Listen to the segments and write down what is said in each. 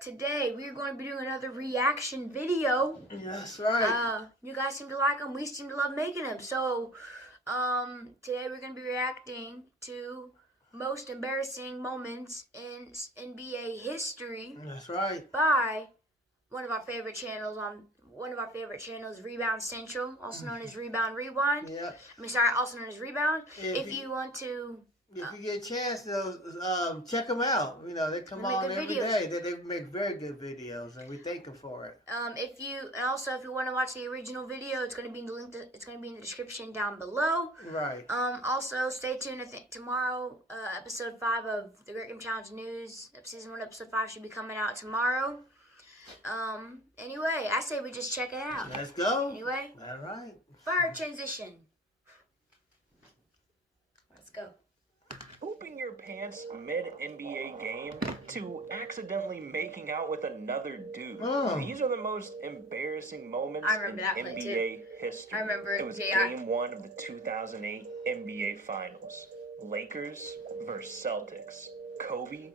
today we're going to be doing another reaction video. Yeah, that's right. You guys seem to like them. We seem to love making them. So, today we're going to be reacting to most embarrassing moments in NBA history. That's right. By one of our favorite channels Rebound Central, also known as Rebound Rewind. Yeah. Also known as Rebound. If you want to... If you get a chance, though, check them out. You know, they come on every day. They make very good videos, and we thank them for it. If you want to watch the original video, it's going to be in the link. It's going to be in the description down below. Right. Also, stay tuned. I think tomorrow, episode 5 of the Great Game Challenge News, season 1, episode 5 should be coming out tomorrow. Anyway, I say we just check it out. Let's go. Anyway. All right. Fire transition. Let's go. Pooping your pants mid-NBA game to accidentally making out with another dude. These are the most embarrassing moments in NBA history. I remember it was game 1 of the 2008 NBA Finals. Lakers versus Celtics. Kobe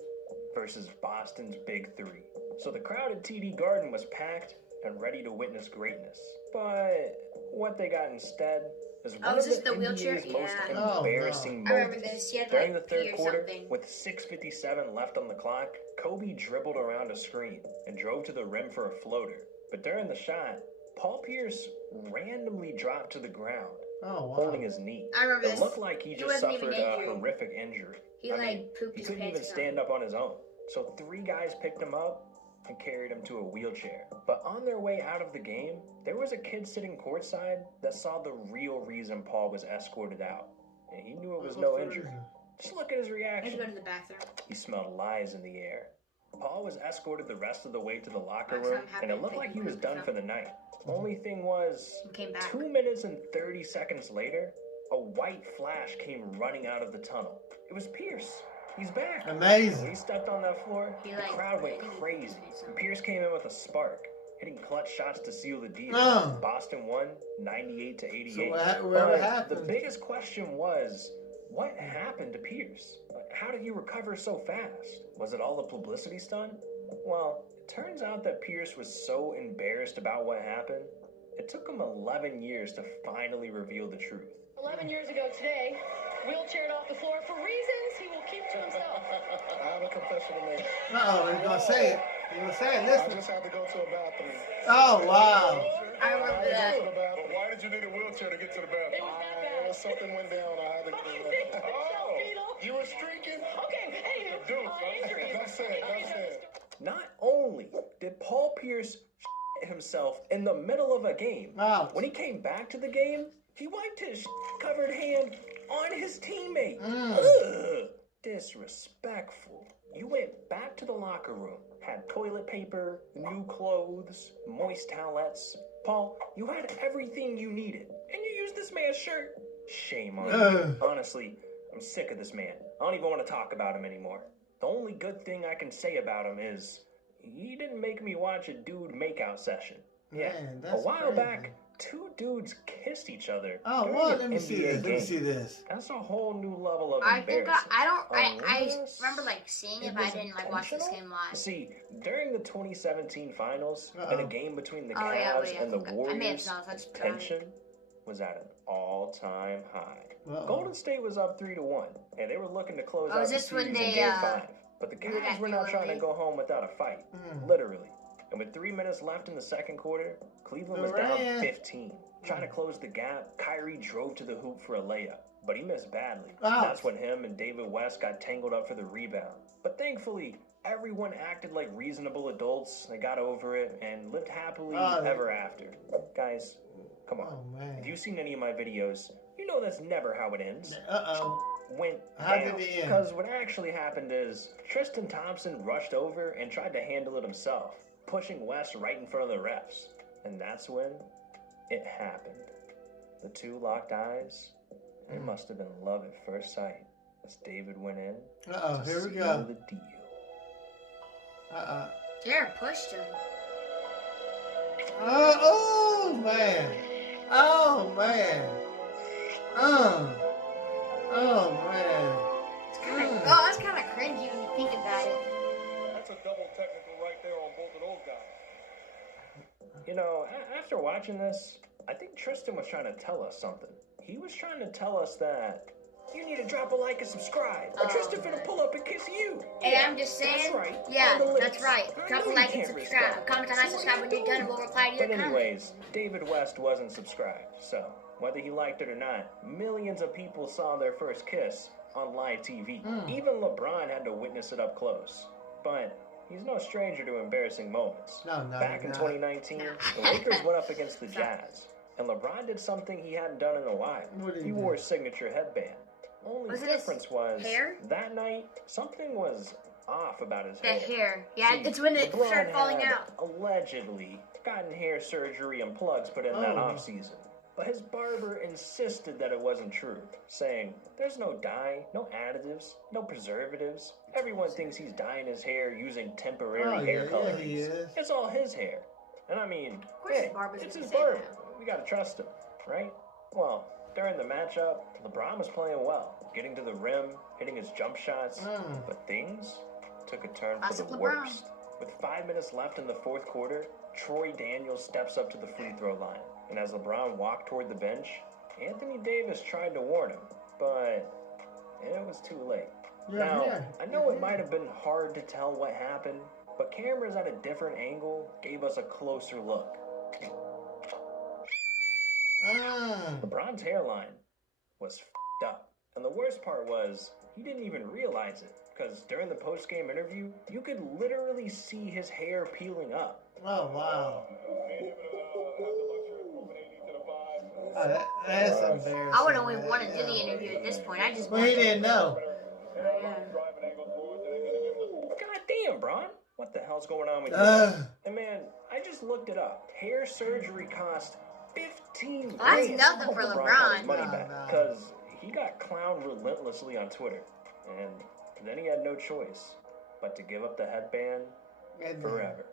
versus Boston's Big Three. So the crowd at TD Garden was packed and ready to witness greatness. But what they got instead is one of the NBA's most embarrassing moments. During the third quarter, with 6:57 left on the clock, Kobe dribbled around a screen and drove to the rim for a floater. But during the shot, Paul Pierce randomly dropped to the ground, holding his knee. It looked like he just suffered a horrific injury. He pooped his pants. He couldn't even stand up on his own. So 3 guys picked him up and carried him to a wheelchair. But on their way out of the game, there was a kid sitting courtside that saw the real reason Paul was escorted out. And he knew it was no injury. Just look at his reaction. Go to the bathroom. He smelled lies in the air. Paul was escorted the rest of the way to the locker room, and it looked like he was done for the night. Only thing was, 2 minutes and 30 seconds later, a white flash came running out of the tunnel. It was Pierce. He's back. Amazing. When he stepped on that floor, the crowd went crazy. And Pierce came in with a spark, hitting clutch shots to seal the deal. Boston won 98-88. So what happened? The biggest question was, what happened to Pierce? How did he recover so fast? Was it all a publicity stunt? Well, it turns out that Pierce was so embarrassed about what happened, it took him 11 years to finally reveal the truth. 11 years ago today, wheelchaired off the floor for reasons he will keep to himself. I have a confession to make. You're going to say it. You're going to say it. Listen. I just had to go to a bathroom. Oh, wow. I remember that. But why did you need a wheelchair to get to the bathroom? It was that bad. Something went down. I had to go. You were streaking? Okay, anyway. Injuries. That's it. Not only did Paul Pierce himself in the middle of a game, when he came back to the game, he wiped his covered hand on his teammate. Ugh, disrespectful. You went back to the locker room, had toilet paper, new clothes, moist towelettes. Paul, you had everything you needed, and you used this man's shirt. Shame on you. Honestly, I'm sick of this man. I don't even want to talk about him anymore. The only good thing I can say about him is he didn't make me watch a dude makeout session. Yeah, Man, a while back, 2 dudes kissed each other. Oh, what? Let me see this. Let me see this. That's a whole new level of I embarrassing. I remember seeing it, but I didn't watch this game live. See, during the 2017 finals, in a game between the Cavs and the Warriors, tension was at an all-time high. Golden State was up 3-1, and they were looking to close out the series in Game 5. But the Cavs were not trying to go home without a fight, literally. And with 3 minutes left in the second quarter, Cleveland was down 15. Trying to close the gap, Kyrie drove to the hoop for a layup, but he missed badly. That's when him and David West got tangled up for the rebound. But thankfully, everyone acted like reasonable adults. They got over it and lived happily ever after. Guys, come on. If you've seen any of my videos, you know that's never how it ends. Went down. Because what actually happened is Tristan Thompson rushed over and tried to handle it himself, pushing West right in front of the refs. And that's when it happened. The 2 locked eyes. They must have been love at first sight as David went in to here we seal go. the deal. Jared pushed him. Oh, man. Oh, man. Oh, man. That's kind of cringy when you think about it. That's a double technical right there You know, after watching this, I think Tristan was trying to tell us something. He was trying to tell us that you need to drop a like and subscribe. Or Tristan finna pull up and kiss you. And I'm just saying, that's right. Yeah, that's right. Drop a like and subscribe. Comment on that, subscribe when you're done, and we'll reply to your comment. But anyways, comment. David West wasn't subscribed, so whether he liked it or not, millions of people saw their first kiss on live TV. Even LeBron had to witness it up close. But he's no stranger to embarrassing moments. Back in 2019, the Lakers went up against the Jazz, and LeBron did something he hadn't done in a while. He wore his signature headband. Only difference was that night something was off about his hair. The hair, yeah, it's when it started falling out. Allegedly gotten hair surgery and plugs put in that off season. But his barber insisted that it wasn't true, saying, there's no dye, no additives, no preservatives. Everyone thinks he's dyeing his hair using temporary hair colorings. It's all his hair. And I mean, hey, it's his barber. We gotta trust him, right? Well, during the matchup, LeBron was playing well, getting to the rim, hitting his jump shots, but things took a turn for the worst. With 5 minutes left in the fourth quarter, Troy Daniels steps up to the free throw line. And as LeBron walked toward the bench, Anthony Davis tried to warn him, but it was too late. I know it might have been hard to tell what happened, but cameras at a different angle gave us a closer look. LeBron's hairline was f***ed up. And the worst part was, he didn't even realize it, because during the post-game interview, you could literally see his hair peeling up. Oh, wow. That's embarrassing. I would only want to do the interview at this point. I just. Well, he didn't know. God damn, Bron. What the hell's going on with you? And man, I just looked it up. Hair surgery cost $15 That's nothing for LeBron. Money back because he got clowned relentlessly on Twitter, and then he had no choice but to give up the headband forever.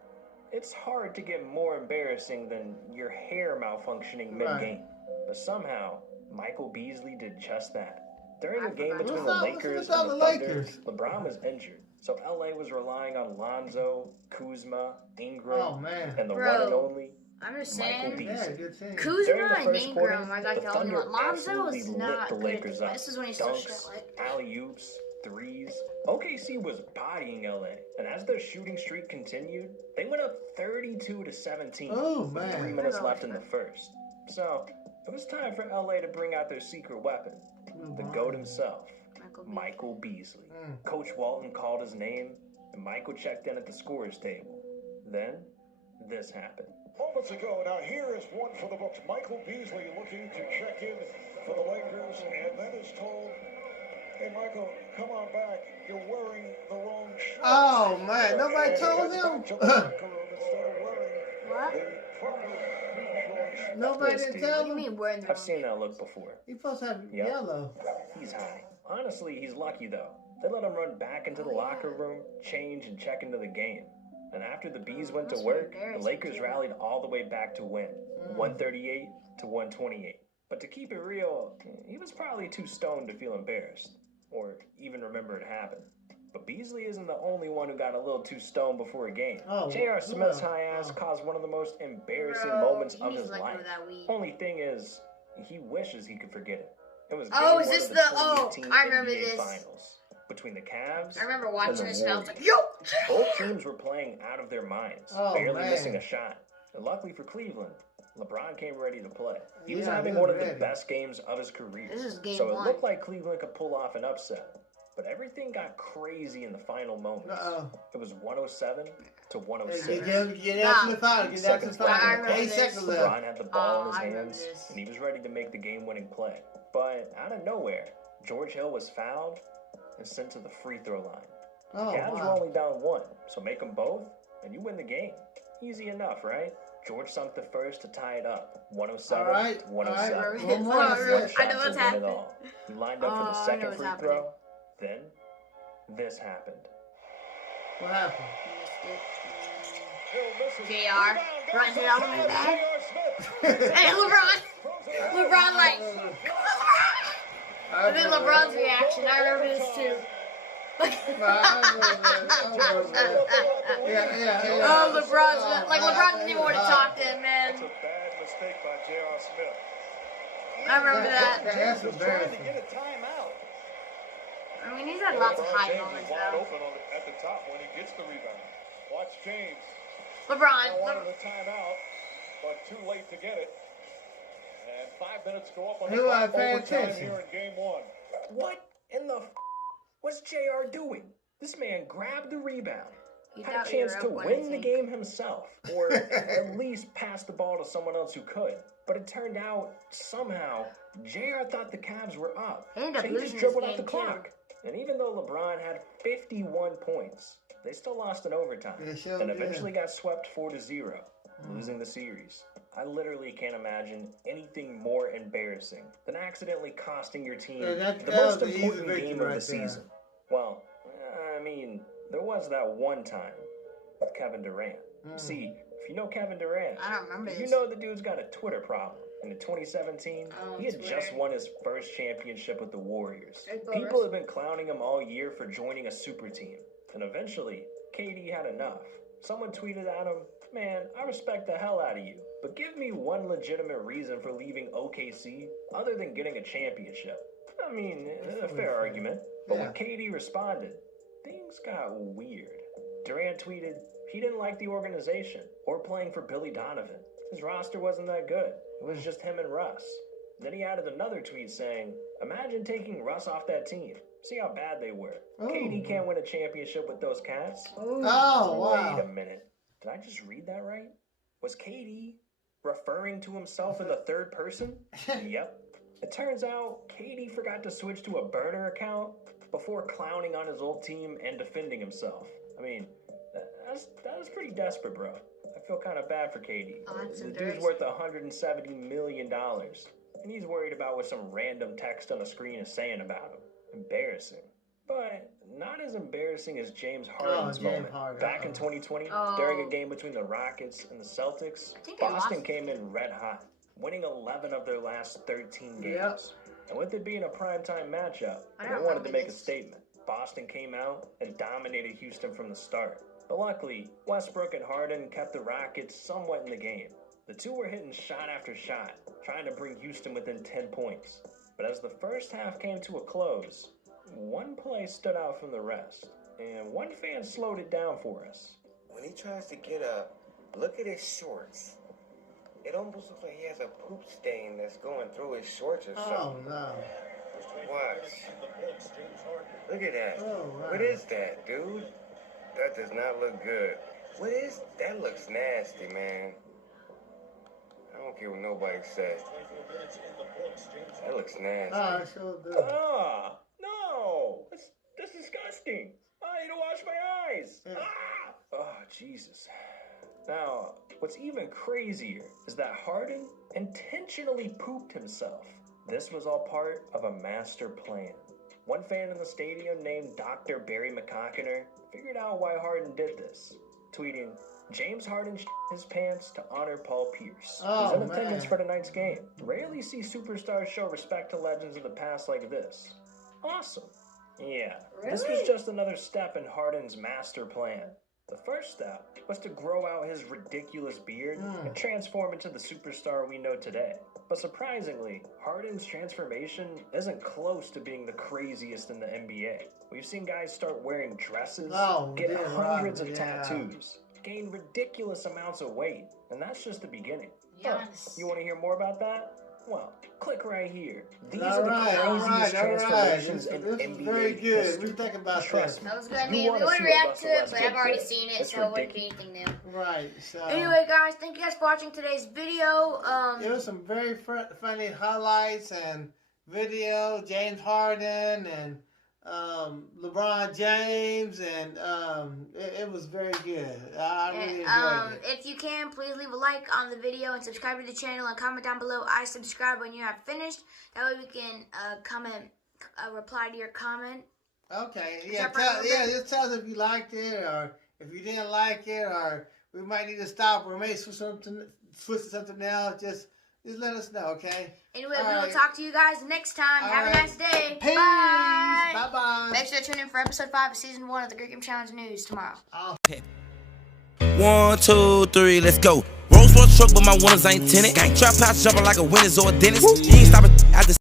It's hard to get more embarrassing than your hair malfunctioning mid-game. But somehow, Michael Beasley did just that. During the game between the Lakers and the Thunder, LeBron was injured. So LA was relying on Lonzo, Kuzma, Ingram, and the one and only I'm just saying, Beasley. Kuzma and Ingram are like the only one. Lonzo is lit not the Lakers up. This is when he's Dunks, alley-oops, threes. OKC was bodying LA, and as their shooting streak continued, they went up 32-17 with 3 minutes left in the first. So it was time for LA to bring out their secret weapon, the GOAT himself, Michael Beasley. Coach Walton called his name, and Michael checked in at the scorer's table. Then this happened. Moments ago, now here is one for the books. Michael Beasley looking to check in for the Lakers, and then is told, hey, Michael, come on back. You're wearing the wrong shirt. Oh, man. Nobody told him? What? Nobody didn't tell him? What do you mean wearing the wrong I've seen that look before. He's supposed to have yellow. He's high. Honestly, he's lucky, though. They let him run back into the locker room, change, and check into the game. And after the Bees went to work, the Lakers rallied all the way back to win, 138-128. But to keep it real, he was probably too stoned to feel embarrassed, or even remember it happened. But Beasley isn't the only one who got a little too stoned before a game. J.R. Smith's high ass caused one of the most embarrassing moments of his life. Only thing is, he wishes he could forget it. It was is this the I remember NBA this Finals between the Cavs. I remember watching this and I was like, yo! Both teams were playing out of their minds, barely missing a shot. And luckily for Cleveland, LeBron came ready to play. He was having one of the best games of his career. This is game so one. It looked like Cleveland could pull off an upset. But everything got crazy in the final moments. It was 107-106. Get out to the final. Get out to the final. 8 seconds left. LeBron had the ball in his hands, and he was ready to make the game-winning play. But out of nowhere, George Hill was fouled and sent to the free throw line. The Cavs were only down 1, so make them both, and you win the game. Easy enough, right? George sunk the first to tie it up, 107-107. One more. I know what's happening. He lined up for the second free throw. Then, this happened. What happened? JR runs it all the way back. Hey, LeBron! LeBron, like, and then LeBron's reaction. I remember this too. Oh, LeBron's like LeBron didn't even want to talk to him, man. That's a bad mistake by J.R. Smith. I remember that. That's James was trying to get a timeout. I mean, he's had lots of high James moments, is wide though. open at the top when he gets the rebound. Watch James. LeBron. Wanted a timeout, but too late to get it. And 5 minutes go up on the Who clock. paying Overtime attention? here in game one. What in the what's JR doing? This man grabbed the rebound. Had a chance to win the game himself, or at least pass the ball to someone else who could. But it turned out, somehow, JR thought the Cavs were up. So he just dribbled out the clock. And even though LeBron had 51 points, they still lost in overtime. And eventually got swept 4-0, losing the series. I literally can't imagine anything more embarrassing than accidentally costing your team the most important game of the season. Well, I mean, there was that one time with Kevin Durant. See, if you know Kevin Durant, I don't remember you know the dude's got a Twitter problem. And in 2017, he had just won his first championship with the Warriors. People have been clowning him all year for joining a super team. And eventually, KD had enough. Someone tweeted at him, "Man, I respect the hell out of you, but give me one legitimate reason for leaving OKC other than getting a championship." I mean, a fair argument. But when KD responded, things got weird. Durant tweeted he didn't like the organization or playing for Billy Donovan. His roster wasn't that good. It was just him and Russ. Then he added another tweet saying, "Imagine taking Russ off that team. See how bad they were. KD can't win a championship with those cats." Wait a minute. Did I just read that right? Was KD referring to himself in the third person? Yep. It turns out KD forgot to switch to a burner account before clowning on his old team and defending himself. I mean, that was pretty desperate, bro. I feel kind of bad for KD. The dude's worth $170 million, and he's worried about what some random text on the screen is saying about him. Embarrassing. But not as embarrassing as James Harden's moment. Back in 2020, during a game between the Rockets and the Celtics, Boston came in red hot, winning 11 of their last 13 games. And with it being a primetime matchup, they wanted to make a statement. Boston came out and dominated Houston from the start. But luckily, Westbrook and Harden kept the Rockets somewhat in the game. The two were hitting shot after shot, trying to bring Houston within 10 points. But as the first half came to a close, one play stood out from the rest, and one fan slowed it down for us. When he tries to get up, look at his shorts. It almost looks like he has a poop stain that's going through his shorts or something. Oh, no. Watch. Look at that. What is that, dude? That does not look good. What is... That looks nasty, man. I don't care what nobody says. That looks nasty. Oh, it's so good. No! That's disgusting. I need to wash my eyes. Oh, Jesus. Now, what's even crazier is that Harden intentionally pooped himself. This was all part of a master plan. One fan in the stadium named Dr. Barry McCockiner figured out why Harden did this, tweeting, "James Harden his pants to honor Paul Pierce, who's in attendance for tonight's game. Rarely see superstars show respect to legends of the past like this. Awesome." Yeah, This was just another step in Harden's master plan. The first step was to grow out his ridiculous beard and transform into the superstar we know today. But surprisingly, Harden's transformation isn't close to being the craziest in the NBA. We've seen guys start wearing dresses, get hundreds of tattoos, gain ridiculous amounts of weight, and that's just the beginning. Yes. You want to hear more about that? Well, click right here. These are the craziest transformations in NBA very good. history. We think about Trust me. That was good. I mean, we wouldn't react to it, but I've already seen it, so it wouldn't be anything new. Right. So anyway, guys, thank you guys for watching today's video. There was some very funny highlights and video. James Harden and LeBron James, and it was very good. I really enjoyed it. If you can, please leave a like on the video and subscribe to the channel and comment down below, "I subscribe" when you have finished. That way we can reply to your comment. Okay, yeah, just tell us if you liked it or if you didn't like it, or we might need to stop or maybe switch to something else. Just let us know, okay? Anyway, we will talk to you guys next time. Have a nice day. Peace. Bye. Bye-bye. Make sure sure to tune in for episode 5 of season 1 of the Great Game Challenge News tomorrow. 1, 2, 3, let's go. Rolls Royce truck, but my winners ain't tinted. Trap house jumping like a winner's or a dentist. You ain't stopping at the